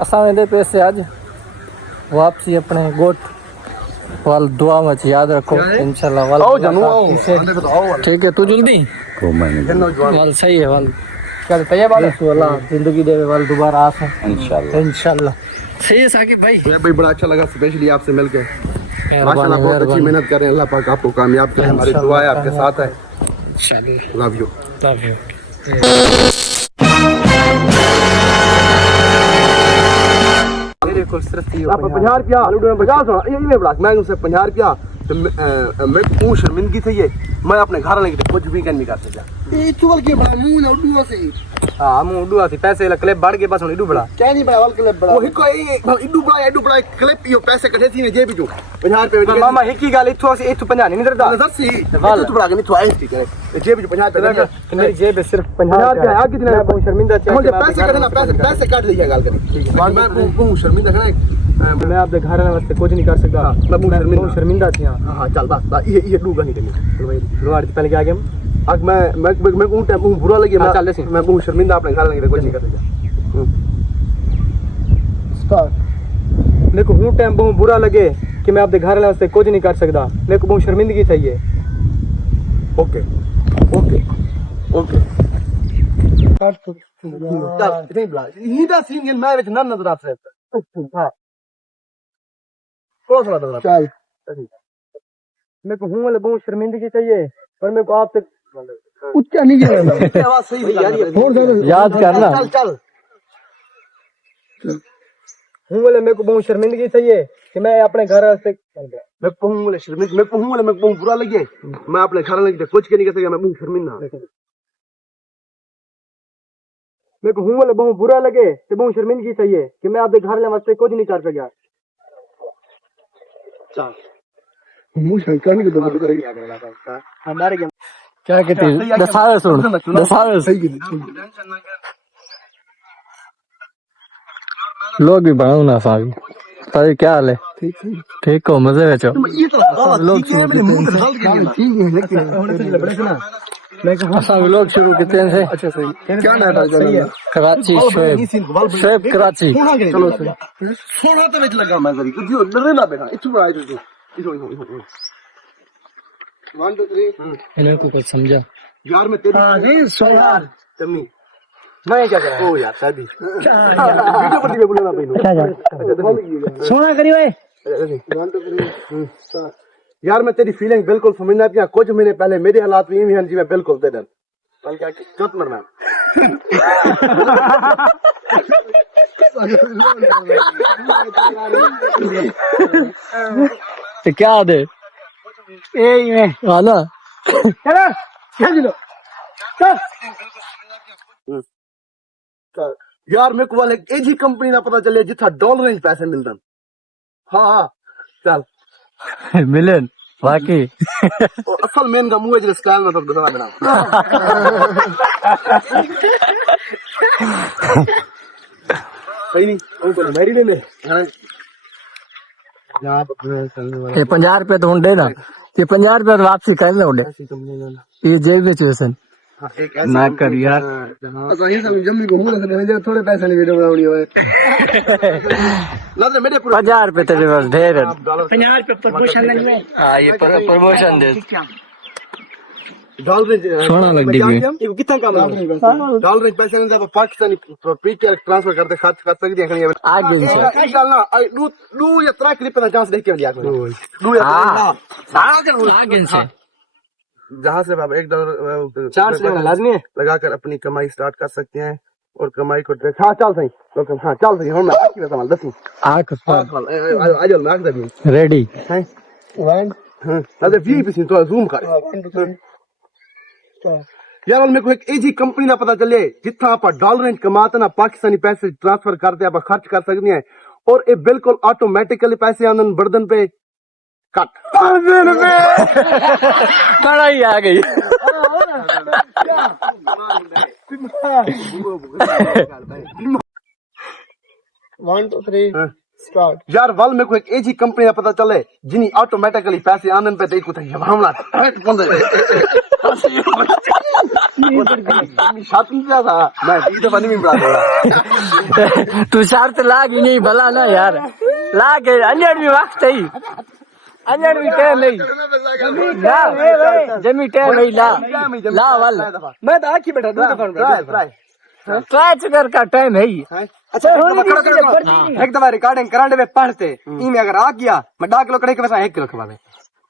असां दे पैसे आज वापसी अपने गोट वाल दुआ में याद रखो इंशाल्लाह वाल ठीक है। तू जल्दी वाल सही है वाल चल तैयार वाला जिंदगी देवे वाल दोबारा आ इंशाल्लाह सही है साकिब भाई। भाई बड़ा अच्छा लगा स्पेशली आपसे मिलके। माशाल्लाह बहुत अच्छी मेहनत कर रहे हैं, अल्लाह पाक आपको कामयाब करे, हमारी दुआ है आपके साथ है। Love you. मेरे को सिर्फ 50 रुपया लूडो में बजा सुना ये बड़ा मैं उनसे 50 रुपया तो मैं को शर्मिंदगी थी ये मैं अपने घर वाले के कुछ भी नहीं कर सकता ये चुगल के बड़ा मुंह ना उडुआ से हां मुंह उडुआ से पैसे ला क्लिप बढ़ के बस इडू बड़ा क्या नहीं बड़ा वाल क्लिप बड़ा वो कोई इडू बड़ा क्लिप यो पैसे कटे थी ने जेब जो 50 रुपए मामा एक ही गाल इथो से इथो 50 नहीं नजर नजर सी तो बड़ा नहीं तो आई थी करे जेब जो 50 रुपए मेरी जेब में सिर्फ 50 रुपए आ कितना बहुत शर्मिंदा थे मुझे पैसे कटना पैसे काट लिया गाल करे ठीक है मैं बहुत शर्मिंदा है मैं आपके घर वास्ते कुछ नहीं कर सकता मैं बहुत शर्मिंदा थी। हां चल बस ये डूगा नहीं करनी लोहार पहले क्या आ गया अब मैं को टाइम बुरा लगे मैं बहुत शर्मिंदा अपने घर लगे कुछ नहीं कर सकता स्टार्ट। मेरे को हूं टाइम बहुत बुरा लगे कि मैं अपने घर वास्ते कुछ नहीं कर सकता, मेरे को बहुत शर्मिंदगी चाहिए। ओके ओके ओके चल इतनी बला ये दा सीन मैं विच ना नजर आ सकता हां कौन सा नजर चल मेरे को हूं वाले बहुत शर्मिंदगी चाहिए पर मेरे को आपसे उच्चा नहीं जाना आवाज सही है यार याद करना चल चल हूं वाले मेरे को बहुत शर्मिंदगी चाहिए कि मैं अपने घर से मैं हूं वाले शर्मिंदगी मैं हूं वाले मेरे को बहुत बुरा लगे मैं अपने घर वाले कुछ के नहीं कर सकता मैं बहुत शर्मिंदा मेरे को हूं वाले बहुत बुरा लगे कि बहुत शर्मिंदगी चाहिए कि मैं अपने घर वाले वास्ते कुछ नहीं कर सका चल मुंह शंकर नहीं तो बात करेंगे हमारे क्या कहते हैं दसावे सुन दसावे सही की टेंशन ना कर लोग भी बनाओ ना साहब तारी क्या हाल है ठीक हो मजे में चो लोग मेरे मुंह पे डाल के ठीक है लेकिन मैं कहां सा व्लॉग शुरू करते हैं। अच्छा सही क्या नाम है कराची शोएब कराची चलो सही सोना तो विच लगा मैं जरी जो डरे ना बेटा इथु आ जो इथु 1 2 3 इन्हें को कुछ समझा यार मैं तेरी हां जी सो यार तमी मैं क्या कर रहा ओ यार शादी वीडियो पर भी बोलना भाई क्या यार सोना करी ओए 1 2 3 यार मैं तेरी फीलिंग बिल्कुल समझना पिया कुछ महीने पहले मेरे हालात भी हैं जी मैं बिल्कुल तेरे कल क्या चुप मरना तो क्या दे ए में वाला चलो चलो चल यार मेरे को वाले एक ही कंपनी का पता चले जिथा डॉलर में पैसे मिलते हां चल मिलन वाकई असल मेन का मुंह है स्टाइल में तो बता देना सही नहीं तो मेरी ले ले ये 50 रुपए तो होंगे ना ये 50 रुपए वापसी कर ले होंगे ये जेब में चूसन ना कर यार सही सब जम्मी को मुंह रखने थोड़े पैसे नहीं वीडियो बनानी होए ना मेरे 50 रुपए तेरे पास ढेर 50 रुपए प्रमोशन नहीं है हां ये प्रमोशन दे डॉलर सोना लग दी ये कितना काम है डॉलर पैसे नहीं जब पाकिस्तानी पीटीआर ट्रांसफर करते खर्च कर सकते हैं आगे इंशाल्लाह दू या 3 क्लिप का चांस देख के लिया दू या 3 आगे से जहां से आप $1 चांस लेना लाजमी है लगाकर अपनी कमाई स्टार्ट कर सकते हैं और कमाई को हां चल सही हां चल सही हम आके बता माल दसी आके आ जाओ मार दे रेडी है 1 हां अरे वीपी से तो जूम कर यार मेरे को एक एजी कंपनी का पता चले जितना आप डॉलर कमाते ना पाकिस्तानी पैसे ट्रांसफर करते आप खर्च कर सकते हैं और ये बिल्कुल ऑटोमेटिकली पैसे आनंद बर्दन पे कट बड़ा ही आ गई 1 2 3 स्टार्ट यार वाल मेरे को एक एजी कंपनी का पता चले जिनी ऑटोमेटिकली पैसे आनंद पे देखो तो ये मामला शर्त नहीं दिया था मैं 20 दफा नहीं बढ़ा दूंगा। तू शर्त लाग ही नहीं भला ना यार, लाग अंजड़ भी वक्त ही, अंजड़ भी टाइम नहीं ना, जमी टाइम नहीं ला वाल मैं तो आखी बैठा 2 दफा ट्राई चक्कर का टाइम है ही। अच्छा एक दफा रिकॉर्डिंग कराने में पढ़ते इनमें अगर आ गया मैं डाक लो कड़े के पैसा 1 किलो खवा दे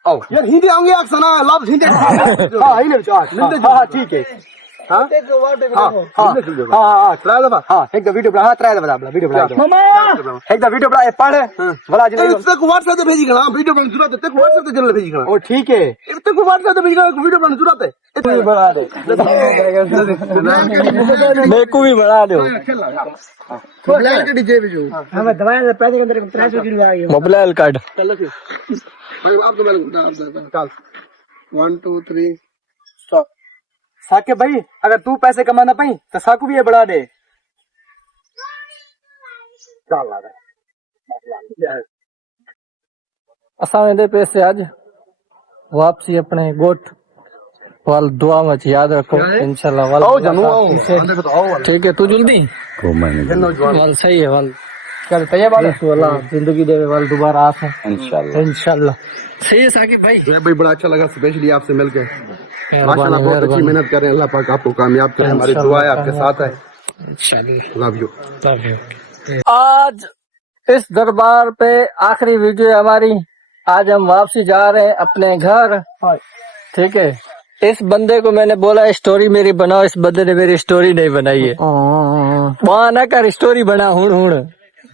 आओ यार हिंदी आऊंगे अक्सना लफ्ज हिंदी हां ही ले हां ठीक है हां हां ट्राई दफा हां एक दफा वीडियो बना ट्राई दफा वीडियो बना मामा एक दफा वीडियो बना पढ़ भला जी तक व्हाट्सएप पे भेजी गना वीडियो बनाने जरूरत है तक व्हाट्सएप पे जल्दी भेजी गना ओ ठीक है तक व्हाट्सएप पे भेजी गना वीडियो बनाने जरूरत है इतनी बना दे मेरे को भी बढ़ा दो मोबाइल के डीजे भी जो हमें दवाई से पैसे के अंदर 300 किलो आ गया मोबाइल कार्ड चलो भाई आप तो मैं चल 1 2 3 स्टॉप साके भाई अगर तू पैसे कमाना पाई तो साकू भी ये बढ़ा दे चल आ रहा असाने दे पैसे आज वापसी अपने गोट वाल दुआ में याद रखो इंशाल्लाह वाल आओ जानू आओ ठीक है तू जल्दी वाल सही है वाल चल तैयार बात अल्लाह जिंदगी देवे वाल दोबारा आस है इंशाल्लाह सही है साकिब भाई भाई बड़ा अच्छा लगा स्पेशली आपसे मिलके माशाल्लाह बहुत अच्छी मेहनत कर रहे हैं अल्लाह पाक आपको कामयाब करे हमारी दुआ है आपके साथ है इंशाल्लाह लव यू आज इस दरबार पे आखिरी वीडियो है हमारी। आज हम वापसी जा रहे हैं अपने घर, ठीक है। इस बंदे को मैंने बोला स्टोरी मेरी बनाओ, इस बंदे ने मेरी स्टोरी नहीं बनाई है। वहाँ ना कर स्टोरी बना हुण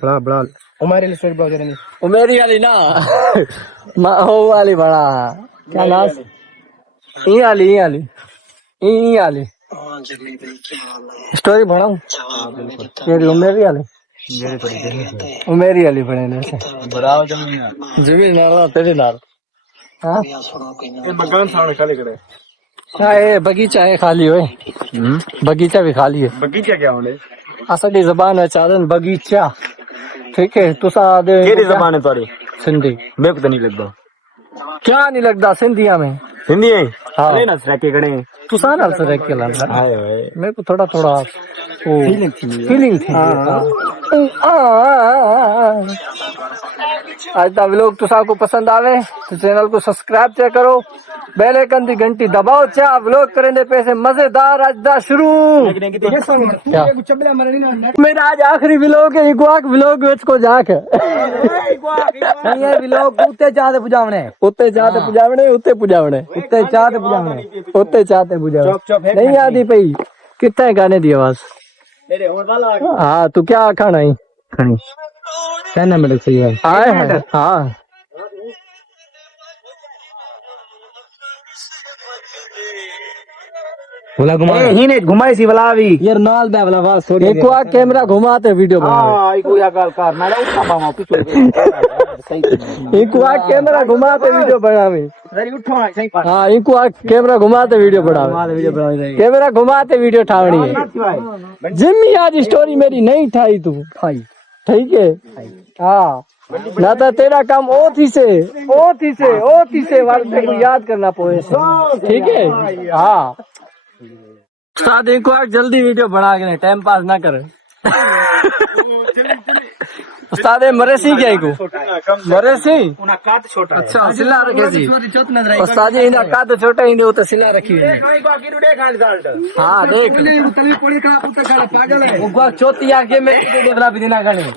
बड़ा हमारी स्टोरी बहुत नहीं वो मेरी वाली ना हो वाली बना क्या नाम ई वाली स्टोरी बनाऊं तेरी मेरी वाली मेरी वाली बने ने जमीन नाल तेरे नाल मकान सामने खाली करे हाँ ये बगीचा है खाली होए बगीचा भी खाली है। बगीचा क्या होने असली जबान है चादन बगीचा, ठीक है। तुसा दे केरी जबान है तुम्हारी सिंधी मेरे को तो नहीं लगता क्या नहीं लगता सिंधिया में हिंदी है हाँ ना सके गणे तुसा नाल से रख के लाना हाय हाय मेरे को थोड़ा फीलिंग थी आज का व्लॉग तुसा को पसंद आवे तो चैनल को सब्सक्राइब चे करो, बेल आइकन की घंटी दबाओ। चा व्लॉग करेंगे पैसे मजेदार आज दा शुरू मेरा आज आखिरी व्लॉग है इगवाक व्लॉग वेच को जाक ये व्लॉग उत्ते चाहते पुजावने उत्ते चाहते पुजावने नहीं आती पई कितने गाने दी आवाज हाँ तू क्या खाना ही कहना मेरे सही है हाँ बोला घुमाई सी वाला भी यार नाल बे वाला बात छोड़ एक बार कैमरा घुमाते वीडियो बना हां एक या गाल कर मैं उठा पावा पीछे एक बार कैमरा घुमाते वीडियो बनावे जरी उठो सही पर हां एक बार कैमरा घुमाते वीडियो बनावे कैमरा घुमाते वीडियो ठावनी है। जिम्मी आज स्टोरी मेरी नहीं ठाई तू खाई ठीक है हाँ ना तो तेरा काम ओ थी से वाले को याद करना पोए ठीक है हाँ उस्ताद एक बार जल्दी वीडियो बना के टाइम पास ना कर उस्ताद मरेसी क्या को मरेसी छोटा अच्छा सिला रखे जी उस्ताद जी इना काद छोटा ही वो तो सिला रखी है हाँ देख चौथी आगे में बिना गाने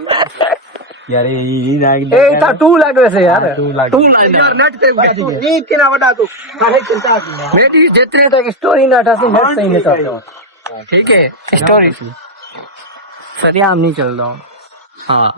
यार ये था टू लाग वैसे यार टू लाइन यार नेट पे क्या तू नी किना वडा तू काहे चिंता मेरी जितने तक स्टोरी ना था नेट सही नहीं था ठीक है स्टोरी सरियाम नहीं चल रहा हां